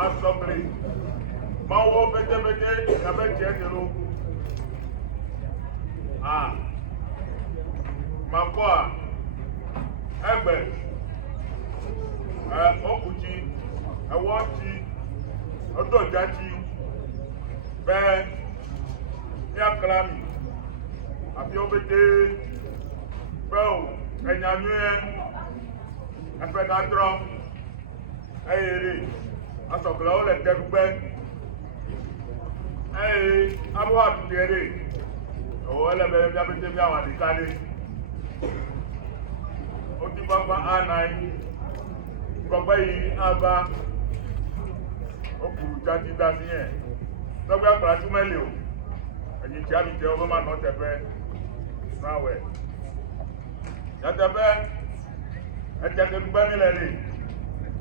Asogli. Mau bete ya bete dulu. Mapua. Egbe. Okuchi. Ewochi. Odojachi. Be. Yaklami. Abi obete. Bro, enyanyue. Efedatro. Eyere. Asogli o le tegbe. Abuwa tudere. O ele be bia bete bia wa dikale. O ti baba anai. Gbogbo yi aba. O kuru jati dasi yen. Togbe apara tu mele o. Eyin ti abi je o ma no tepe. Nawe. Ya tepe. E je ke gbe mi le ni.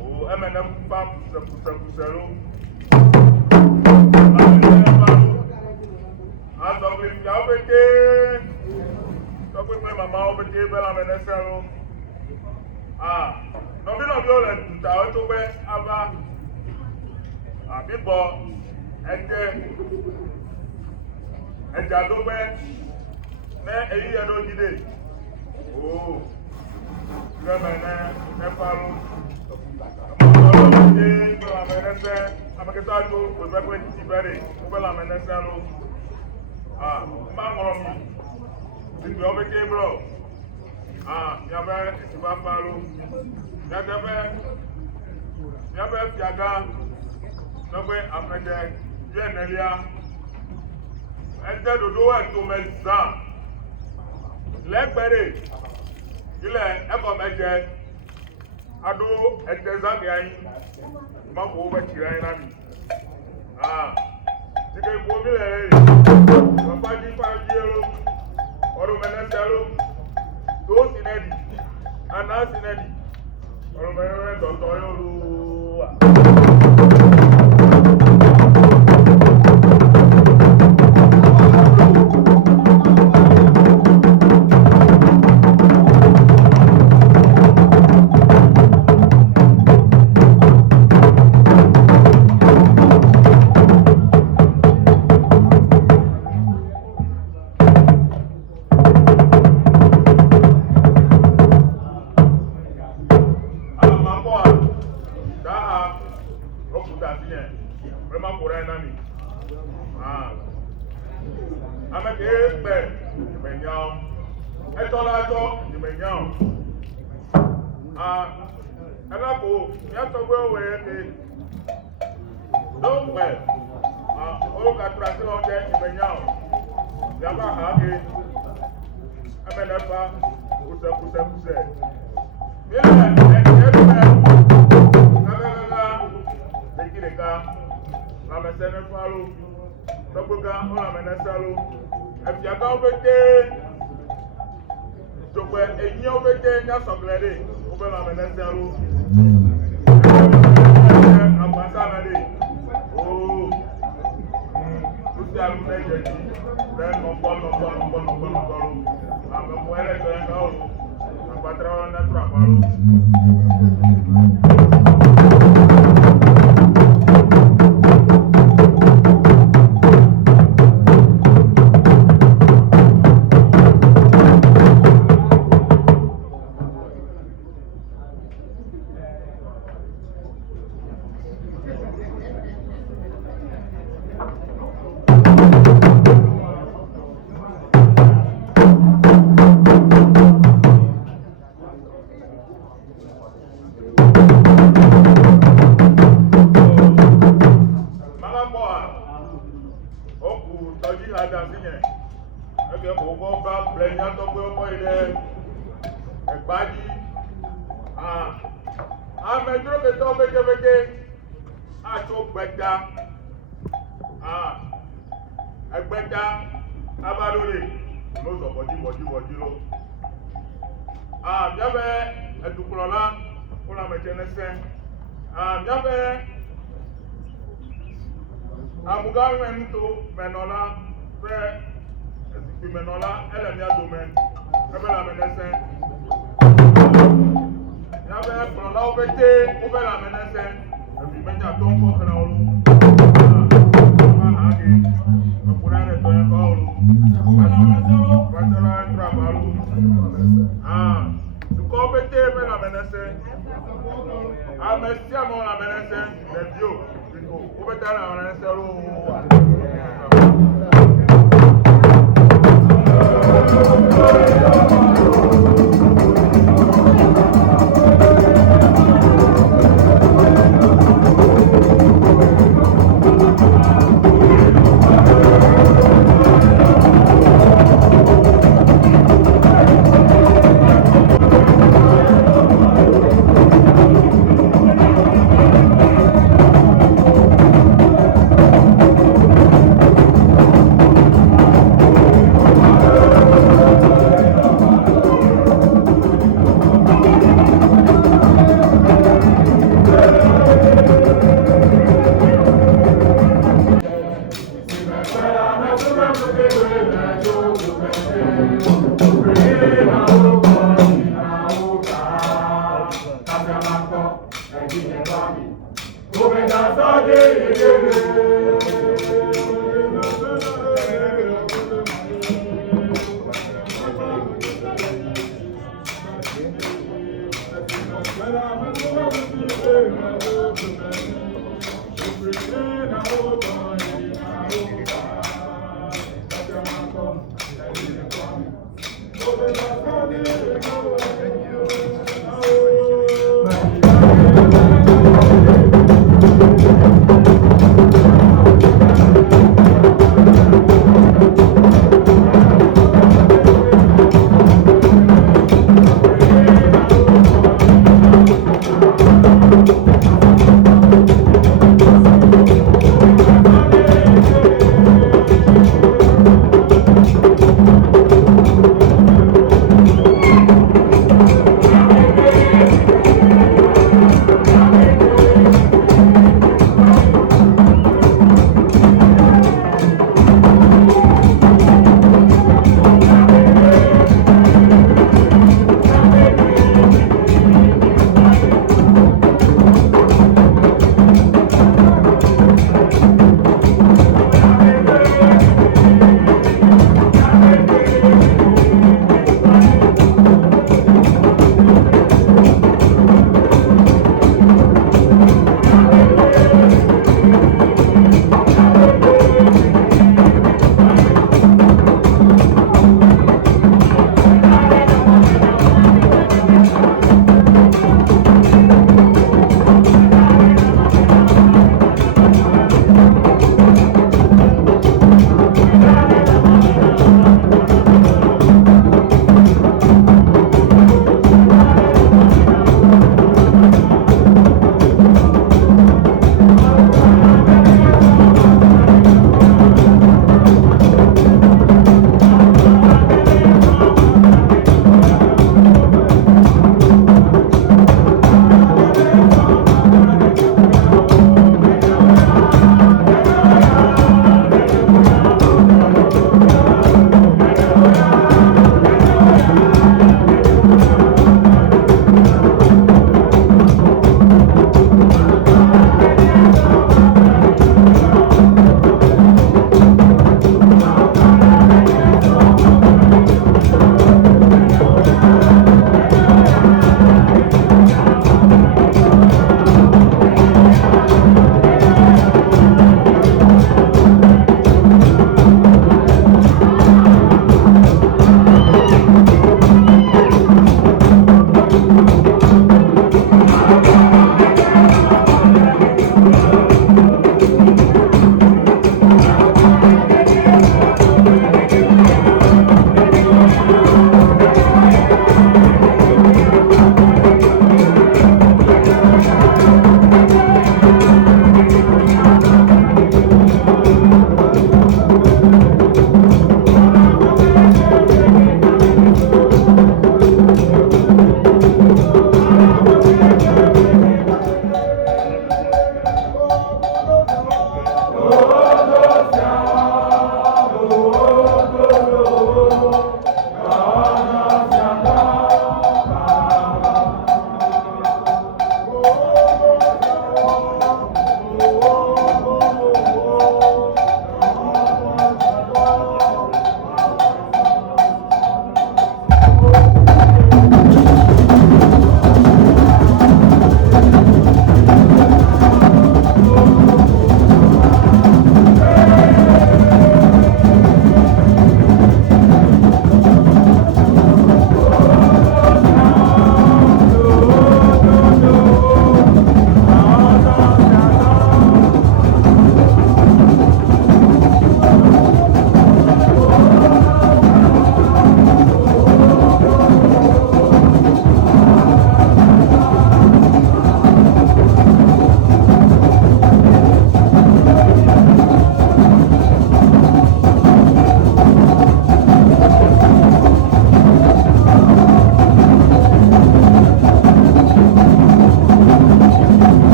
O emene pa puselo. Asogli ya obete. Togbe pe mama obete be la meneselo. No bi o le tuta o to pe aba. Abibo ẹja ló pẹ́ ní èyí ẹ̀dọ́ jíde ooo lẹ́mẹ̀ẹ́ nẹ́fàlú ọmọdé pẹ̀lú àmẹ́nẹ́sẹ́ amẹ́kẹta tó kò sẹ́pẹ́ títí bẹ́rẹ̀ pẹ̀lú àmẹ́nẹ́sẹ́ ló mbà ńkọrọ mi ìgbẹ́ ọbẹ̀ tébùrọ̀ yàbẹ́ ìtìbá fàlú yàbẹ́ fìagá lọ́gbẹ́ àpẹjẹ yẹ́ nẹ́líà ẹ̀ńtẹ́ dòdó ẹ̀tọ́ mẹ́sà lẹ́gbẹ̀rẹ̀ ilẹ̀ ẹ̀kọ́ mẹ́jẹ adó ẹ̀tẹ́ zambia yín mọ́kò owó bẹ́ tìrẹ yín lámì tìkẹ́ ìbò mílẹ̀ rẹ̀ bàbá jí fáyọ̀ jí ẹ̀rọ ọdún mẹ́lẹ́sẹ̀ ẹ̀rọ tó sinẹ́dì àná sinẹ́dì ọdún mẹ́lẹ́sẹ̀ tọ̀tọ̀ yóò lù wà. Jogwe enyi obete nya soglere obela menenseru abasa nade oh tuti alu neje ni then no bolo ame muere to en oro apatra na traparo Egbeta abalore no so body lo biabe edukulola una mechenese biabe amugawe nto menola pe ezipi menola elemia domain ebela menese biabe kulola obete obela menese ebi meja tonko kana olu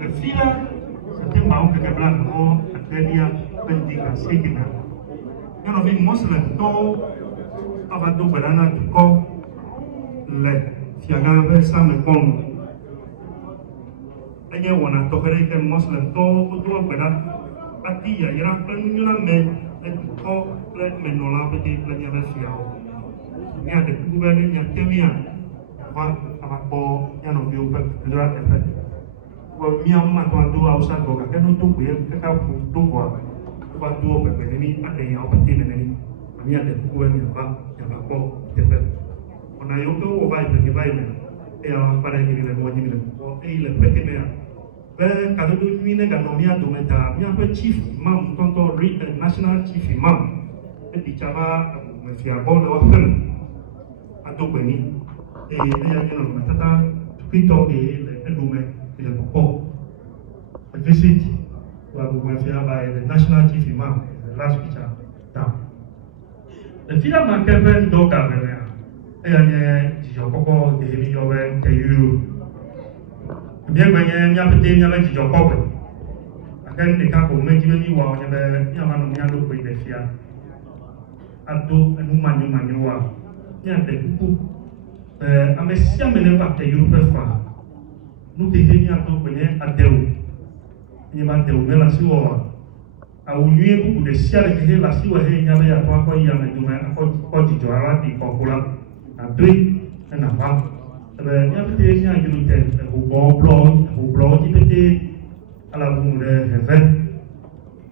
Le fila, c'était marrant que quelqu'un m'a dit à Signa. Il y a un Muslim to abadu banana to ko le fiaga versa me kon. Anya wana to kere ke Muslim to to bana ati ya ira penyula me to ko le menola peti planya versiao. Nya de guberne nya temia va abapo ya no biu pe dura te miam matwa do ausa go ka no to be ka fu do wa ba do be be ni ade ya o ti ne ni ami ade ku be mi ba ya ba ko te pe ona yo to o ba ni ba ni e ya para ni le mo ni le o e le pe te me be ka do ni ne ga no mi ado meta mi a chief imam tonto national chief imam e di chama me fi abo le wa pe ado be ni e ya ni no tata kwito e le do me in a visit where we were here by the National Chief Imam, the last picture down. The film man Kevin Doka Venea, and Joko, the Hemi Yoven, the Euro. The Bian Yapate Yaman Joko. Again, the couple made you one of the Yaman Yano with the Fia. Ado and Umanu Manua. Yan the Kuku. I'm a Siaman of the Euro. Nous détenons à tout point à Déo. Il y a Déo, mais la sueur. À unir beaucoup de ciel qui est la sueur, il y avait à toi quoi il y a mais demain à quoi du joie des cocola à deux et à vingt. Il y a peut-être il y a une tête au blog qui était à la boum de réveil.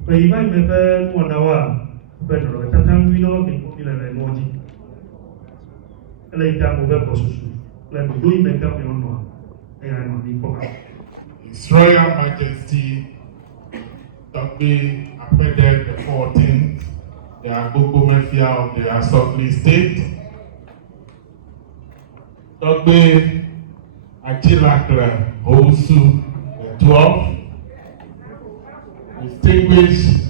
Mais il va me faire mon awa. Ben le tatam vino qui le modi. Elle est à mauvais poste. Le douille me tape en noir. His Royal Majesty Dr. Apede the 14th, the Agogo Mafia of the Asogli State, Dr. Achilakle Hosu the 12th, distinguished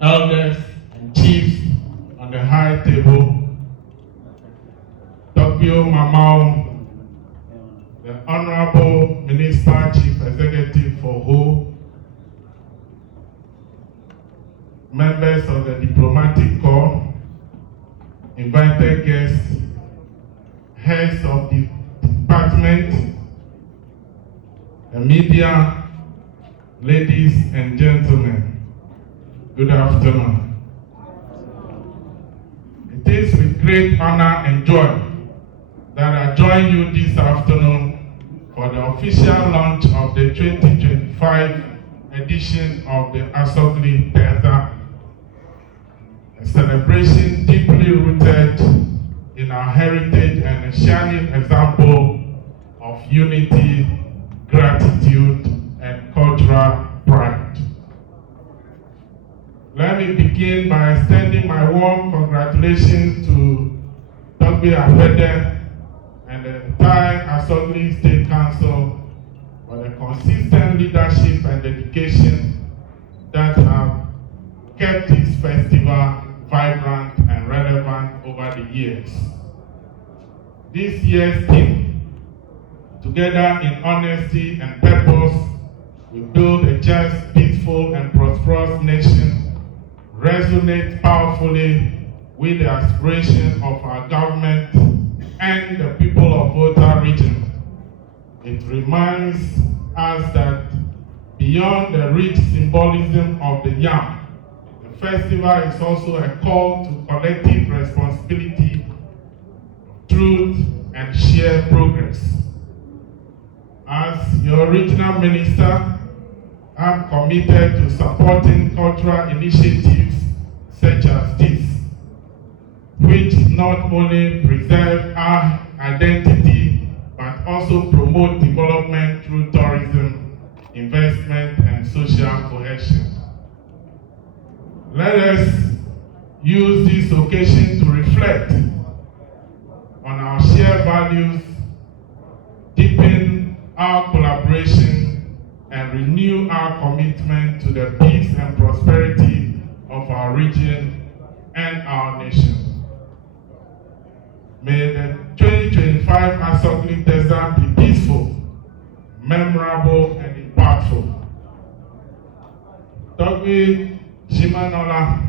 elders and chiefs on the high table, Dr. Mamau, the Honorable Minister Chief Executive for Ho, members of the Diplomatic Corps, invited guests, heads of the department, the media, ladies and gentlemen, good afternoon. It is with great honor and joy that I join you this afternoon for the official launch of the 2025 edition of the Asogli Theatre, a celebration deeply rooted in our heritage and a shining example of unity, gratitude, and cultural pride. Let me begin by extending my warm congratulations to Dr. Apede and the entire Asogli State Council for the consistent leadership and dedication that have kept this festival vibrant and relevant over the years. This year's theme, Together in Honesty and Purpose, we build a just, peaceful, and prosperous nation, resonates powerfully with the aspiration of our government and the people of Volta region. It reminds us that beyond the rich symbolism of the yam, the festival is also a call to collective responsibility, truth, and shared progress. As your regional minister, I'm committed to supporting cultural initiatives such as this, which not only preserve our identity, but also promote development through tourism, investment, and social cohesion. Let us use this occasion to reflect on our shared values, deepen our collaboration, and renew our commitment to the peace and prosperity of our region and our nation. May the 2025 Asogli Desert be peaceful, memorable, memorable and impactful. Togbi Shimanola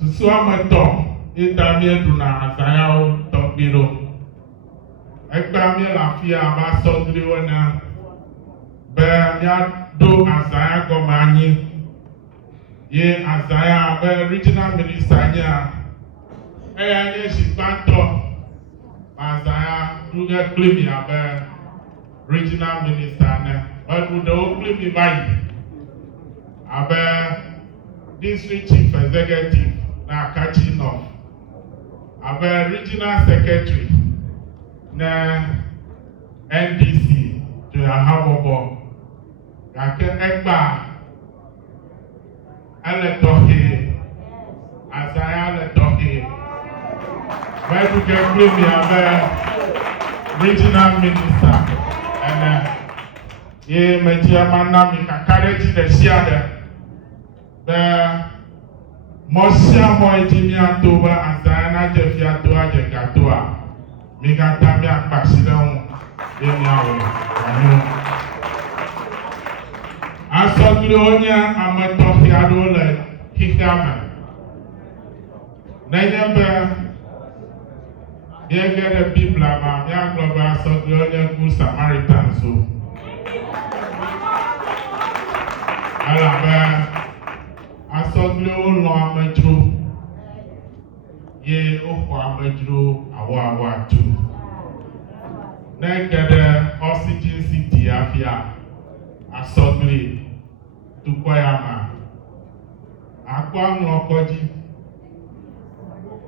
Susuamato Itamie Duna Asayao Togbiro Ekpamie Lafia Asogli Wana Be do Asaya Gomani Ye Asaya Be Regional Minister Nya Eyanye Shipanto Asaya Duga Klimi Abe Regional Minister Ne But would the Klimi Bayi Abe District Chief Executive na catching off. Abe Regional Secretary na NDC to Ahabobo. Gake Egba Aletohe Asaya Aletohe. Where do get claim Abe Regional Minister and ye Mejiamana Mikakareti the Siada. The Mosia Moitinia Toba and Diana Jeffia Toa Jekatua, Migatamia Pasidon, in Yahweh. Asoglonia Amatofiadole, Hikama. Nayamba, they get a people about Yaglova Asoglonia Good Samaritans. Alaba. Asogli ụlọ amejuru ye ụkwụ amejuru awa tu n'egede oxygen city afia Asogli tukwa ya ma akpọ anụ ọkọji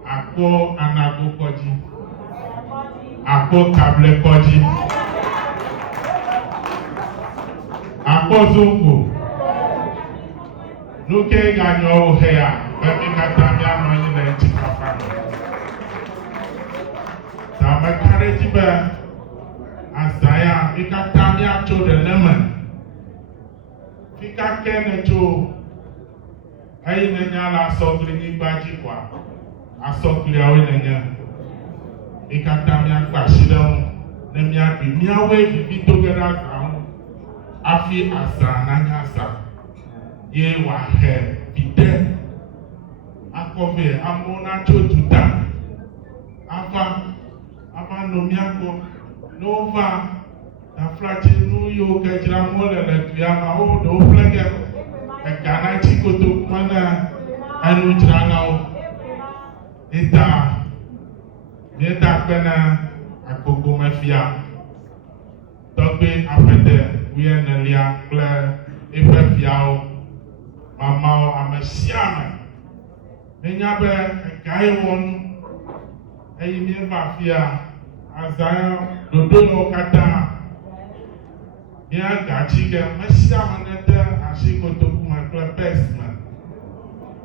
akpọ anago kọji akpọ kable kọji akpọ zungu Nuke ganyo hea, bemi katamia no yine chikafano. Tama karejibe, asaya, ikatamia cho de lemon. Fika kene cho, ayi nenyala Asogli nibaji kwa, Asogli awe nenya. Ikatamia kwa shidon, nemia miawe vivitogera zao, afi asa nanyasa. Ye wa he bide akove amona chotuta ava nomiako nova na frati nu yo kejira mole le tuyama o do flege e kana chikoto mana anu jirana o eta pena agogo mafia togbe afete wienelia kle efefiao Mama amesiana menyabe kai won eyi mi mafia azaya dodo kata ya gachi ke mesiana nete ashikoto kuma pesman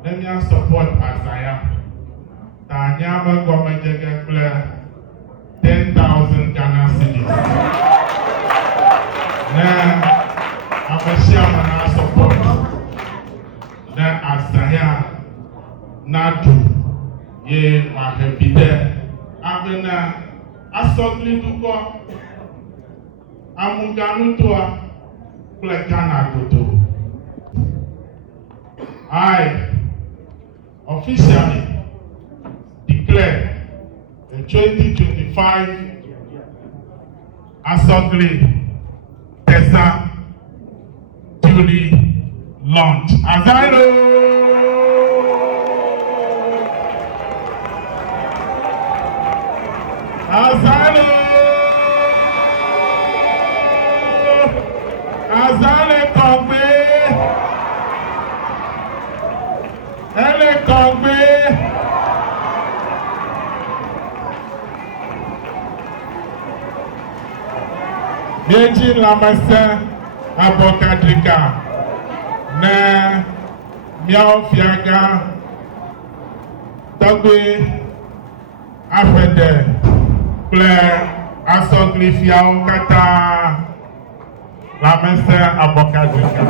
let me support azaya ta nyaba government get 10,000 Ghana cedis na amesiana na support na Asaya Nadu ye mahebide abena Asogli duko amuganu toa plekana goto. I officially declare the 2025 Asogli Tesa duly launch. Azalo! Azalo! Azale Kongbe! Ele Kongbe! Meji Lamasa Abokadrika. Na miao fiaga togbe afede ple Asogli fiao kata la mese abokadrika.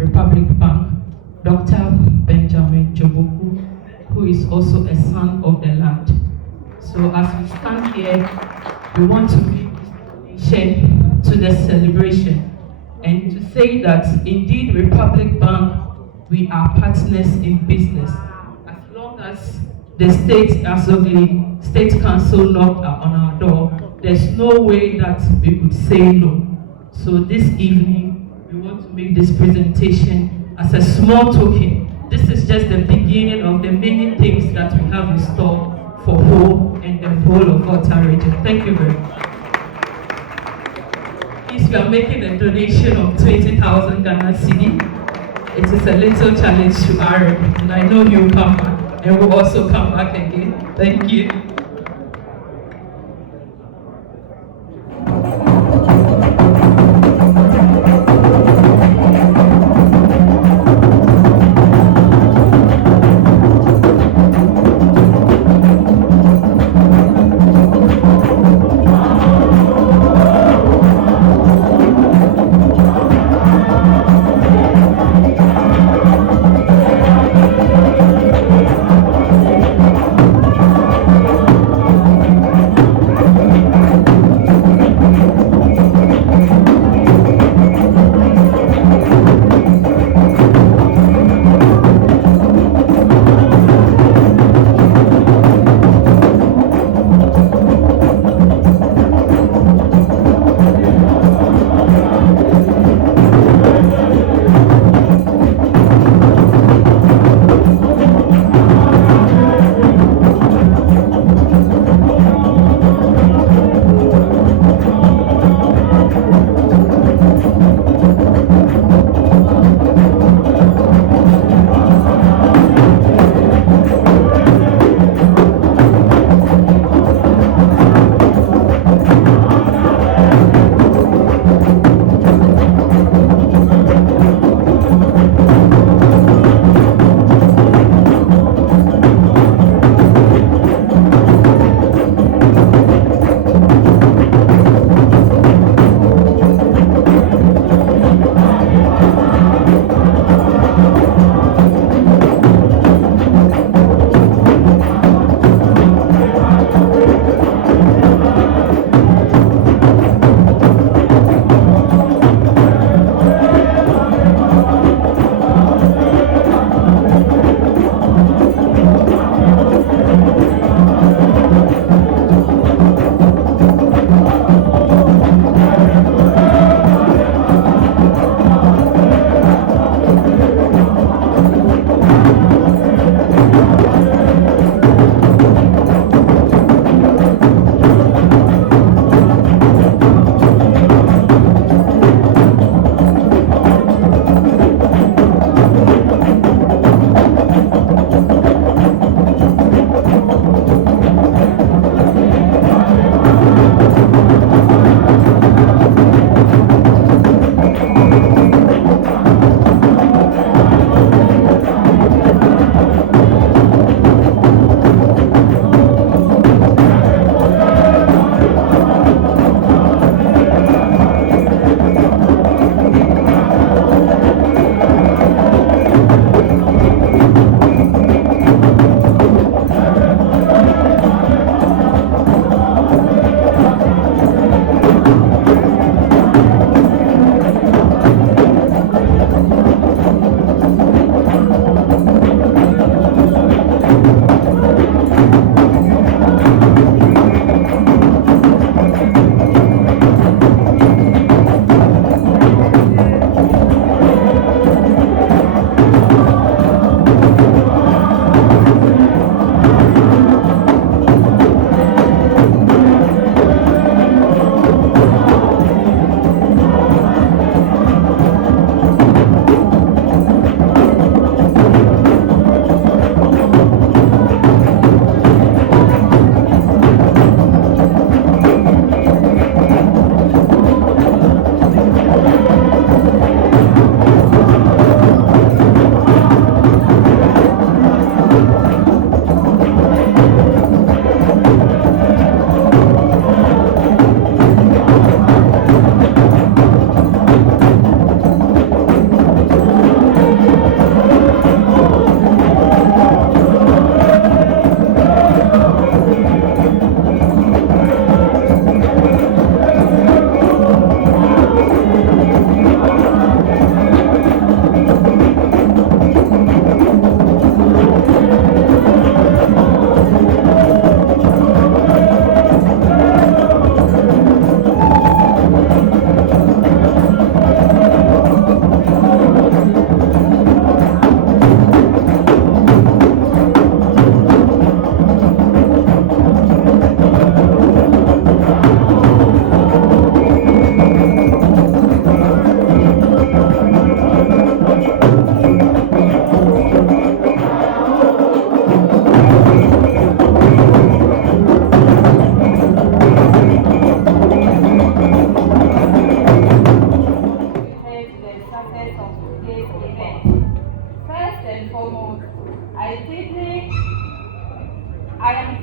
Republic Bank, Dr. Benjamin Joboku, who is also a son of the land. So as we stand here, we want to make this donation to the celebration and to say that indeed Republic Bank, we are partners in business. As long as the state Asogli State Council knocked on our door, there's no way that we could say no. So this evening, we want to make this presentation as a small token. This is just the beginning of the many things that we have in store for Ho and the whole of Volta region. Thank you very much. Please, we are making a donation of 20,000 Ghana cedi. It is a little challenge to Aaron, and I know he will come back, and will also come back again. Thank you.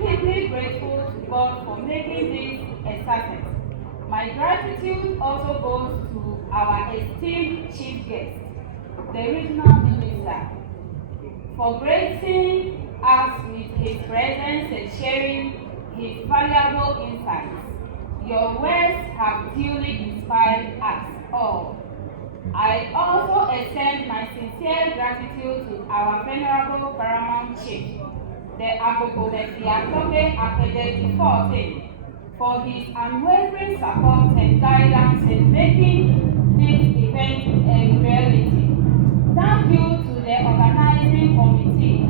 deeply grateful to God for making this a success. My gratitude also goes to our esteemed chief guest, the regional minister, for gracing us with his presence and sharing his valuable insights. Your words have duly inspired us all. I also extend my sincere gratitude to our venerable paramount chief, the Agogo Mesiatoke Akademi 14, for his unwavering support and guidance in making this event a reality. Thank you to the organizing committee,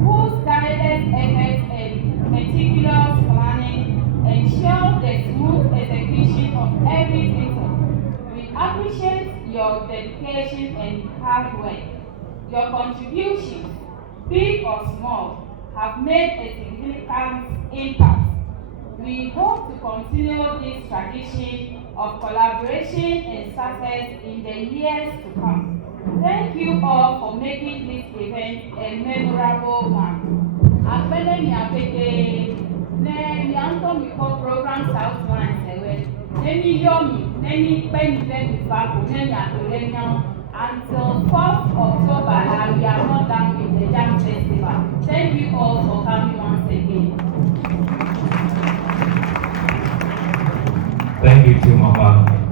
whose tireless efforts and meticulous planning ensure the smooth execution of every detail. We appreciate your dedication and hard work. Your contributions, big or small, have made a significant impact. We hope to continue this tradition of collaboration and success in the years to come. Thank you all for making this event a memorable one. Agbẹ́lẹ́ ni àpèké ní yàtọ̀ mi kọ́ program South Line ṣẹ̀wẹ̀. Neni yomi, neni penny lẹ́nu fàkó, neni àtòlẹ́ yan. Until 4th October, we are not done with the Jam Festival. Thank you all for coming once again. Thank you too, Mama.